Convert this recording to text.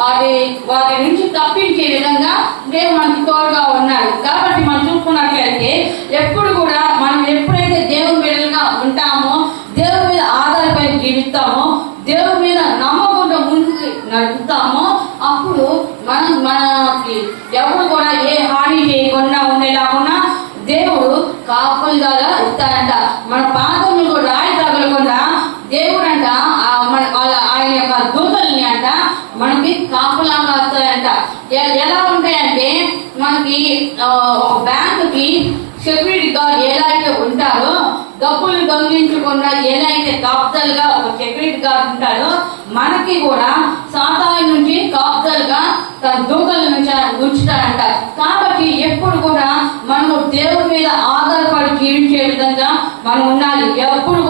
వారి వారి నుంచి తప్పించే విధంగా దేవుడు మనకి తోడుగా ఉన్నాడు. కాబట్టి మనం చూసుకున్నట్లయితే ఎప్పుడు కూడా మనం ఎప్పుడైతే దేవుని బిడ్డలుగా ఉంటామో, దేవుని మీద ఆధారపడి జీవిస్తామో, దేవుని మీద నమ్మకుండా ముందుకు నడుపుతామో, అప్పుడు మనకి ఎవరు కూడా ఏ హాని చేయకుండా ఉండేలాగా దేవుడు కాపులుగా ఇస్తాడంట. మన పాదములు రాయి తగలకుండా దేవుడు అంట ఆయన యొక్క దూతల్ని అంట మనకి కాపులాగా వస్తాయంట. ఎలా ఉంటాయంటే మనకి బ్యాంకుకి సెక్యూరిటీ గార్డ్ ఎలా అయితే ఉంటారో, డబ్బులు దొంగిలించకుండా ఎలా అయితే కాపుదలుగా ఒక సెక్యూరిటీ గార్డ్ ఉంటారో, మనకి కూడా సాతాను నుంచి కాపుదలుగా తన దూతల నుంచి ఉంచుతాడంట. కాబట్టి ఎప్పుడు కూడా మనము దేవుని మీద ఆధారపడి జీవించే విధంగా మనం ఉండాలి. ఎప్పుడు